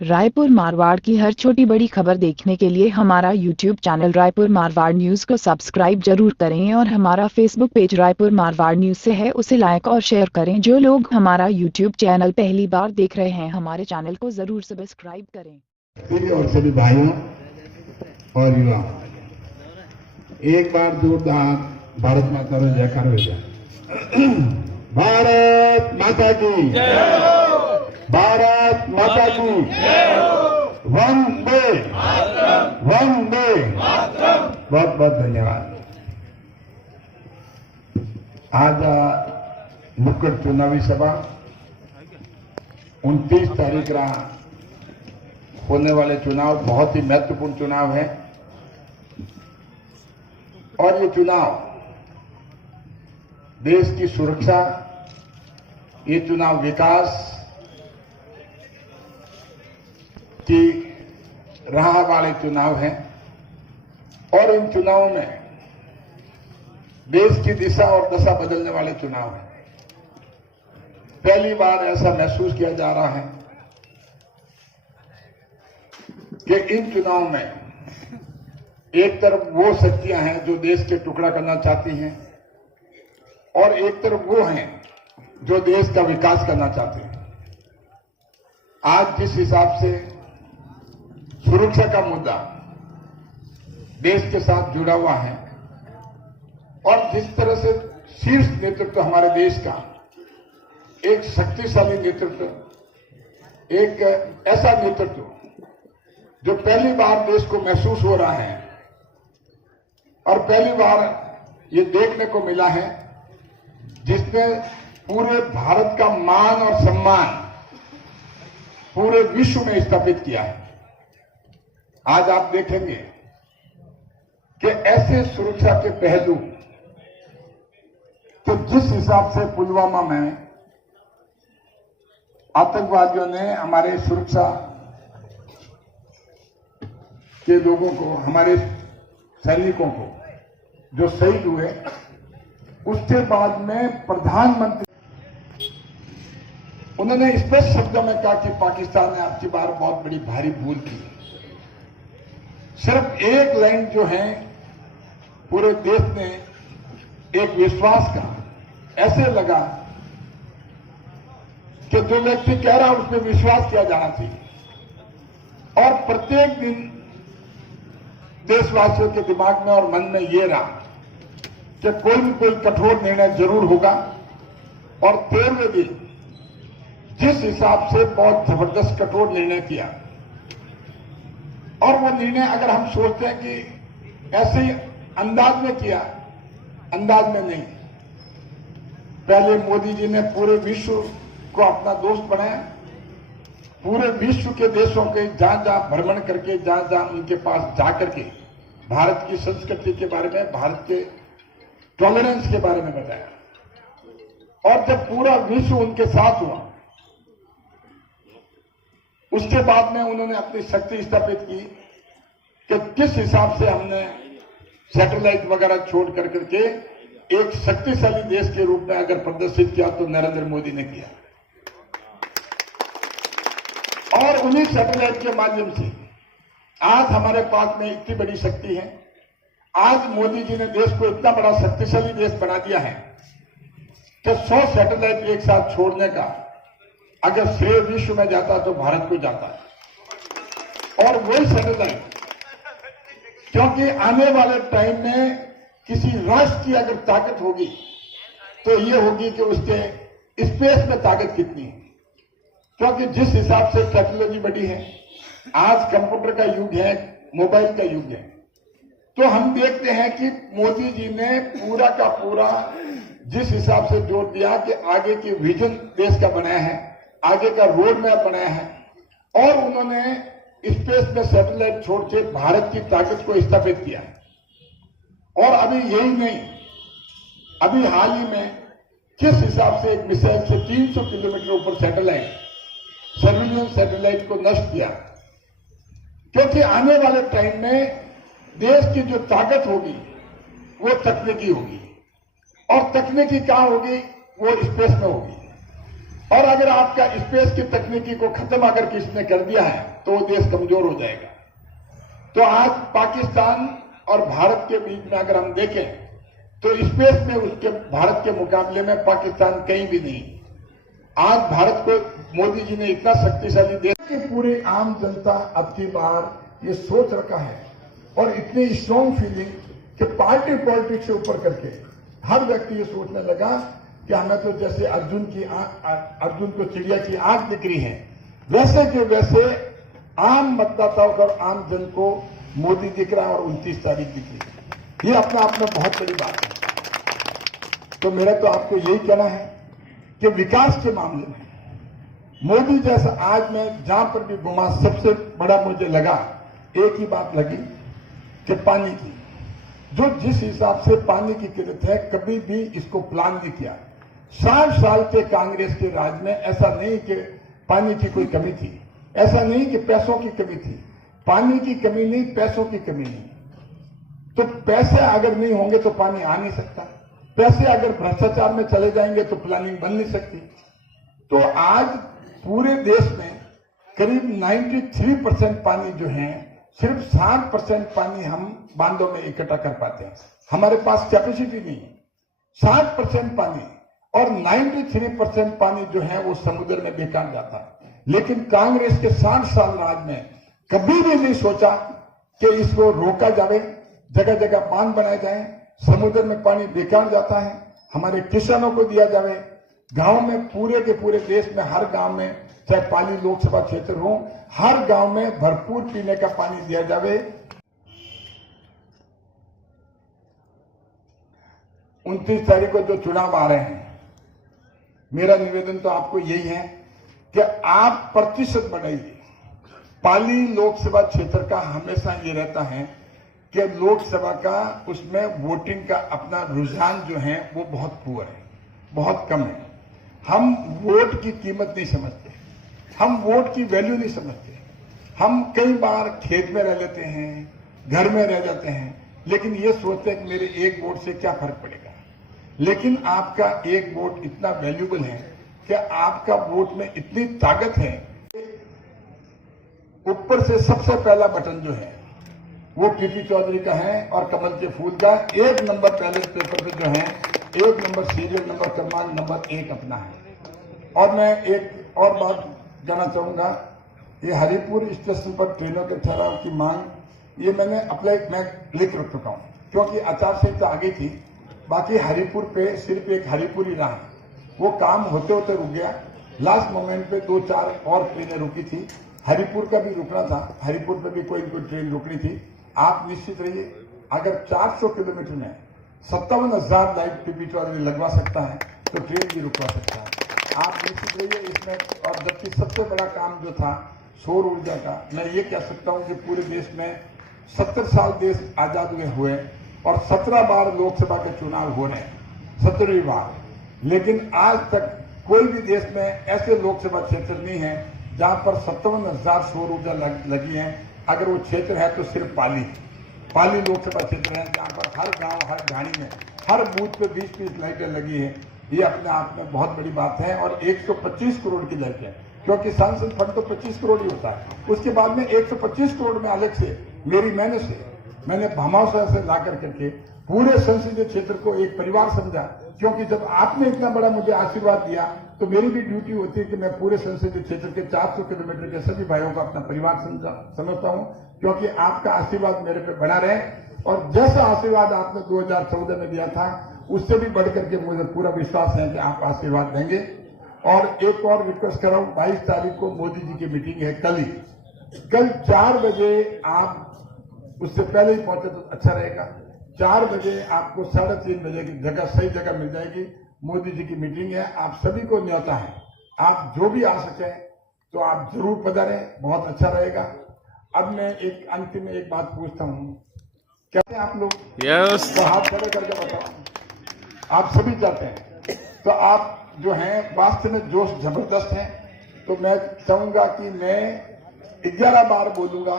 रायपुर मारवाड़ की हर छोटी बड़ी खबर देखने के लिए हमारा YouTube channel Raipur Marwar news को सब्सक्राइब जरूर करें और हमारा Facebook page Raipur Marwar news से है उसे लाइक और शेयर करें। जो लोग हमारा यूट्यूब चैनल पहली बार देख रहे हैं हमारे चैनल को जरूर सब्सक्राइब करें। और सभी भाइयों और युवा एक बार जोरदार भारत माता का जयकार हो जाए। भारत माता की भारत माता की वंदे वंदे। बहुत बहुत धन्यवाद। आज नुक्कड़ चुनावी सभा 29 तारीख रा होने वाले चुनाव बहुत ही महत्वपूर्ण चुनाव है और ये चुनाव देश की सुरक्षा, ये चुनाव विकास की राह वाले चुनाव हैं और इन चुनावों में देश की दिशा और दशा बदलने वाले चुनाव हैं। पहली बार ऐसा महसूस किया जा रहा है कि इन चुनाव में एक तरफ वो शक्तियां हैं जो देश के टुकड़ा करना चाहती हैं और एक तरफ वो हैं जो देश का विकास करना चाहते हैं। आज जिस हिसाब से सुरक्षा का मुद्दा देश के साथ जुड़ा हुआ है और जिस तरह से शीर्ष नेतृत्व हमारे देश का एक शक्तिशाली नेतृत्व, एक ऐसा नेतृत्व जो पहली बार देश को महसूस हो रहा है और पहली बार ये देखने को मिला है जिसने पूरे भारत का मान और सम्मान पूरे विश्व में स्थापित किया है। आज आप देखेंगे कि ऐसे सुरक्षा के पहलू तो जिस हिसाब से पुलवामा में आतंकवादियों ने हमारे सुरक्षा के लोगों को, हमारे सैनिकों को जो शहीद हुए, उसके बाद में प्रधानमंत्री उन्होंने स्पष्ट शब्दों में कहा कि पाकिस्तान ने आपकी बार बहुत बड़ी भारी भूल की। सिर्फ एक लाइन जो है पूरे देश ने एक विश्वास का ऐसे लगा कि जो व्यक्ति कह रहा है उसमें विश्वास किया जाना चाहिए और प्रत्येक दिन देशवासियों के दिमाग में और मन में ये रहा कि कोई न कोई कठोर निर्णय जरूर होगा और 13वें दिन जिस हिसाब से बहुत जबरदस्त कठोर निर्णय किया और वो निर्णय अगर हम सोचते हैं कि ऐसे ही अंदाज में किया, अंदाज में नहीं। पहले मोदी जी ने पूरे विश्व को अपना दोस्त बनाया, पूरे विश्व के देशों के जहां जहां भ्रमण करके, जहां जहां उनके पास जाकर के भारत की संस्कृति के बारे में, भारत के टॉलरेंस के बारे में बताया और जब पूरा विश्व उनके साथ हुआ उसके बाद में उन्होंने अपनी शक्ति स्थापित की कि किस हिसाब से हमने सैटेलाइट वगैरह छोड़ कर करके एक शक्तिशाली देश के रूप में अगर प्रदर्शित किया तो नरेंद्र मोदी ने किया और उन्हीं सैटेलाइट के माध्यम से आज हमारे पास में इतनी बड़ी शक्ति है। आज मोदी जी ने देश को इतना बड़ा शक्तिशाली देश बना दिया है कि 100 सैटेलाइट एक साथ छोड़ने का अगर श्रेय विश्व में जाता तो भारत को जाता है और वही सैटेलाइट, क्योंकि आने वाले टाइम में किसी राष्ट्र की अगर ताकत होगी तो ये होगी कि उसके स्पेस में ताकत कितनी है, क्योंकि जिस हिसाब से टेक्नोलॉजी बढ़ी है, आज कंप्यूटर का युग है, मोबाइल का युग है, तो हम देखते हैं कि मोदी जी ने पूरा का पूरा जिस हिसाब से जोर दिया कि आगे की विजन देश का बनाया है, आगे का रोड मैप बनाया है और उन्होंने स्पेस में सैटेलाइट छोड़ के भारत की ताकत को स्थापित किया है। और अभी यही नहीं, अभी हाल ही में किस हिसाब से एक मिसाइल से 300 किलोमीटर ऊपर सैटेलाइट, सर्विलियंस सैटेलाइट को नष्ट किया, क्योंकि आने वाले टाइम में देश की जो ताकत होगी वो तकनीकी होगी और तकनीकी कहां होगी, वो स्पेस में होगी और अगर आपका स्पेस की तकनीकी को खत्म अगर किसने कर दिया है तो वो देश कमजोर हो जाएगा। तो आज पाकिस्तान और भारत के बीच में अगर हम देखें तो स्पेस में उसके भारत के मुकाबले में पाकिस्तान कहीं भी नहीं। आज भारत को मोदी जी ने इतना शक्तिशाली देश की पूरी आम जनता अब की बार ये सोच रखा है और इतनी स्ट्रॉन्ग फीलिंग कि पार्टी पॉलिटिक्स से ऊपर करके हर व्यक्ति ये सोचने लगा कि हमें तो जैसे अर्जुन को चिड़िया की आंख दिख रही है, वैसे के वैसे आम मतदाताओं को और आम जन को मोदी दिख रहा है और 29 तारीख दिख रही है। ये अपने आप में बहुत बड़ी बात है। तो मेरा तो आपको यही कहना है कि विकास के मामले में मोदी जैसा आज मैं जहां पर भी घुमा सबसे बड़ा मुझे लगा एक ही बात लगी कि पानी की, जो जिस हिसाब से पानी की किल्लत है कभी भी इसको प्लान नहीं किया। 60 साल के कांग्रेस के राज में ऐसा नहीं कि पानी की कोई कमी थी, ऐसा नहीं कि पैसों की कमी थी। पानी की कमी नहीं, पैसों की कमी नहीं। तो पैसे अगर नहीं होंगे तो पानी आ नहीं सकता, पैसे अगर भ्रष्टाचार में चले जाएंगे तो प्लानिंग बन नहीं सकती। तो आज पूरे देश में करीब 93% पानी जो है, सिर्फ 60% पानी हम बांधों में इकट्ठा कर पाते हैं। हमारे पास कैपेसिटी नहीं है। 60% पानी और 93% पानी जो है वो समुद्र में बेकार जाता है। लेकिन कांग्रेस के 60 साल राज में कभी भी नहीं सोचा कि इसको रोका जाए, जगह जगह बांध बनाए जाए, समुद्र में पानी बेकार जाता है, हमारे किसानों को दिया जाए। गांव में पूरे के पूरे देश में हर गांव में, चाहे पाली लोकसभा क्षेत्र हो, हर गांव में भरपूर पीने का पानी दिया जाए। 29 तारीख को जो चुनाव आ रहे हैं, मेरा निवेदन तो आपको यही है कि आप प्रतिशत बढ़ाइए। पाली लोकसभा क्षेत्र का हमेशा ये रहता है कि लोकसभा का उसमें वोटिंग का अपना रुझान जो है वो बहुत पुअर है, बहुत कम है। हम वोट की कीमत नहीं समझते, हम वोट की वैल्यू नहीं समझते। हम कई बार खेत में रह लेते हैं, घर में रह जाते हैं, लेकिन ये सोचते हैं कि मेरे एक वोट से क्या फर्क पड़ेगा। लेकिन आपका एक वोट इतना वैल्यूबल है कि आपका वोट में इतनी ताकत है। ऊपर से सबसे पहला बटन जो है वो पीपी चौधरी का है और कमल के फूल का 1 नंबर बैलेट पेपर पे जो है 1 नंबर सीरियल नंबर क्रमांक नंबर 1 अपना है। और मैं एक और बात कहना चाहूंगा, ये हरिपुर स्टेशन पर ट्रेनों के ठहराव की मांग ये मैं लिख रख चुका हूं, क्योंकि आचार संहिता आ गई थी। बाकी हरिपुर पे सिर्फ एक हरिपुर ही रहा, वो काम होते होते रुक गया। लास्ट मोमेंट पे 2-4 और ट्रेनें रुकी थी, हरिपुर का भी रुकना था, हरिपुर पे भी कोई ट्रेन रुकनी थी। आप निश्चित रहिए, अगर 400 किलोमीटर में 57,000 लाइट पीपी चौधरी लगवा सकता है तो ट्रेन भी रुकवा सकता है। आप निश्चित रहिए इसमें। और जबकि सबसे बड़ा काम जो था सौर ऊर्जा का, मैं ये कह सकता हूं कि पूरे देश में 70 साल देश आजाद हुए और 17 बार लोकसभा के चुनाव हो रहे हैं, 17वीं बार, लेकिन आज तक कोई भी देश में ऐसे लोकसभा क्षेत्र नहीं है जहां पर 57,000 सौर ऊर्जा लगी है। अगर वो क्षेत्र है तो सिर्फ पाली लोकसभा क्षेत्र है, जहां पर हर गांव, हर ढाणी में, हर बूथ पे 20-20 लाइटें लगी है। ये अपने आप में बहुत बड़ी बात है। और 125 करोड़ की लाइटें, क्योंकि सांसद फंड तो 25 करोड़ ही होता है, उसके बाद में 125 करोड़ में अलग से मेरी मेहनत से मैंने भामाशाह से ला करके पूरे संसदीय क्षेत्र को एक परिवार समझा। क्योंकि जब आपने इतना बड़ा मुझे आशीर्वाद दिया तो मेरी भी ड्यूटी होती है कि मैं पूरे संसदीय क्षेत्र के 400 किलोमीटर के सभी भाइयों को अपना परिवार समझता हूं, क्योंकि आपका आशीर्वाद मेरे पे बना रहे। और जैसा आशीर्वाद आपने 2014 में दिया था, उससे भी बढ़कर के मुझे पूरा विश्वास है कि आप आशीर्वाद देंगे। और एक और रिक्वेस्ट कर रहा हूं, 22 तारीख को मोदी जी की मीटिंग है, कल 4 बजे आप उससे पहले ही पहुंचे तो अच्छा रहेगा। 4 बजे आपको 3:30 बजे की जगह, सही जगह मिल जाएगी। मोदी जी की मीटिंग है, आप सभी को न्योता है, आप जो भी आ सके तो आप जरूर पधारें, बहुत अच्छा रहेगा। अब मैं एक अंतिम में एक बात पूछता हूं, कहते हैं आप लोग तो हाथ खड़े करके बताओ, आप सभी चाहते हैं तो आप जो हैं वास्तव में जोश जबरदस्त है। तो मैं चाहूंगा कि मैं 11 बार बोलूंगा,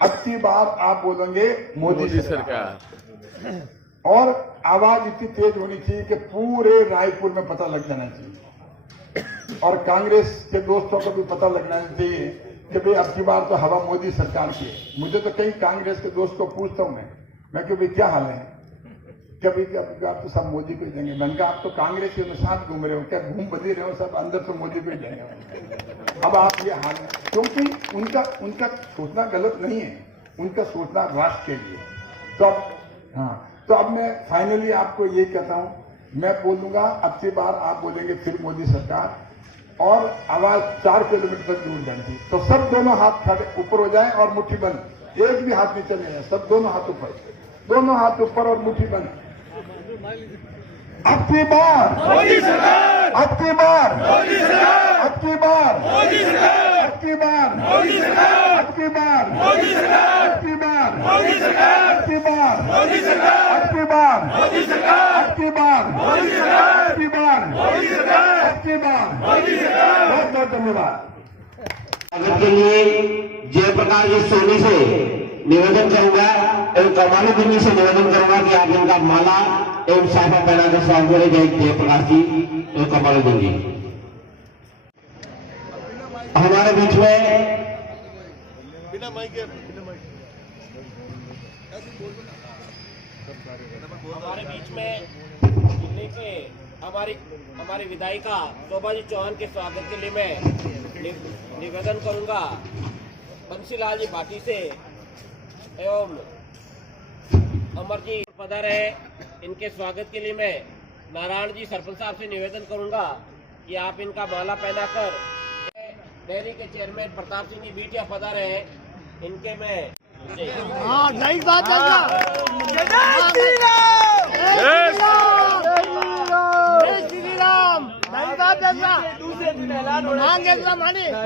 अब की बार आप बोलेंगे मोदी सरकार। और आवाज इतनी तेज होनी चाहिए कि पूरे रायपुर में पता लग जाना चाहिए। और कांग्रेस के दोस्तों को भी पता लगना चाहिए कि भाई अब की बार तो हवा मोदी सरकार की है। मुझे तो कई कांग्रेस के दोस्त को पूछता हूं मैं कि भाई क्या हाल है, कभी आप तो सब मोदी को ही देंगे। मैंने कहा आप तो कांग्रेस के साथ घूम रहे हो, क्या घूम बदल रहे हो, सब अंदर तो मोदी को ही देंगे। अब आप ये हाल है, क्योंकि उनका सोचना गलत नहीं है, उनका सोचना राष्ट्र के लिए। तो अब तो अब मैं फाइनली आपको ये कहता हूं, मैं बोलूंगा अब की बार आप बोलेंगे फिर मोदी सरकार, और आवाज 4 किलोमीटर तक दूर जाएगी। तो सब दोनों हाथ खड़े ऊपर हो जाए और मुट्ठी बंद, एक भी हाथ नीचे नहीं है, सब दोनों हाथ ऊपर, दोनों हाथ ऊपर और मुट्ठी बंद। अब की बार मोदी सरकार, अब की बार मोदी सरकार, अब की बार मोदी सरकार, अब की बार मोदी सरकार, अब की बार मोदी सरकार, अब की बार मोदी सरकार, अब की बार मोदी सरकार, अब की बार मोदी सरकार, अब की बार मोदी सरकार, अब की बार मोदी सरकार, अब की बार मोदी सरकार। बहुत बहुत धन्यवाद। स्वागत के लिए जयप्रकाश जी सोनी से निवेदन करूंगा एवं कमाली दिल्ली से निवेदन करूंगा कि आप इनका माला एवं साफा पहना कर स्वागत करें। जयप्रकाश जी एवं कमाली दिल्ली हमारे बीच में दिल्ली के हमारी विधायिका शोभा जी चौहान के स्वागत के लिए मैं निवेदन करूंगा बंसीलाल जी भाटी से एवं अमर जी पधारे हैं। इनके स्वागत के लिए मैं नारायण जी सरपंच साहब से निवेदन करूंगा कि आप इनका माला पहनाकर डेयरी के चेयरमैन प्रताप सिंह जी बीटिया पधारे हैं, इनके में नहीं बात दूसरे दिन ऐलान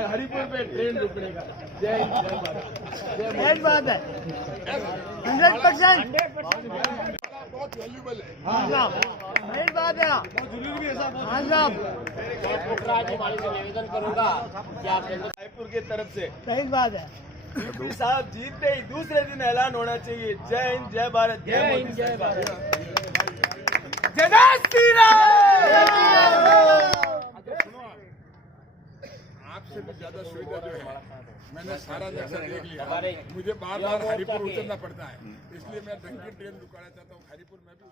हरिपुर पे ट्रेन रुकने का। जय बात है 100% बहुत वैल्यूबल है। सही बात है, बहुत जरूरी भी है साहब। निवेदन करूंगा कि आप रायपुर की तरफ से सही बात है। यूपी साहब जीतते ही दूसरे दिन ऐलान होना चाहिए। जय हिंद, जय भारत, जय हिंद, जय भारत, जय श्री राम। आपसे भी ज्यादा सुविधा जो है मैंने सारा नक्शा देख लिया। मुझे बार बार हरिपुर उतरना पड़ता है, इसलिए मैं ढंग की ट्रेन रुकाना चाहता हूँ। हरिपुर में भी